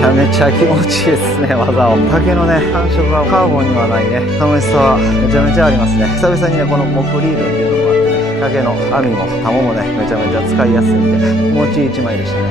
ちゃめちゃ気持ちいいですね、技を。竹のね、感触はカーボンにはないね、楽しさはめちゃめちゃありますね。久々にね、このモップリールっていうのもあってね、竹の網も、タモもね、めちゃめちゃ使いやすいんで、気持ちいい一枚でしたね。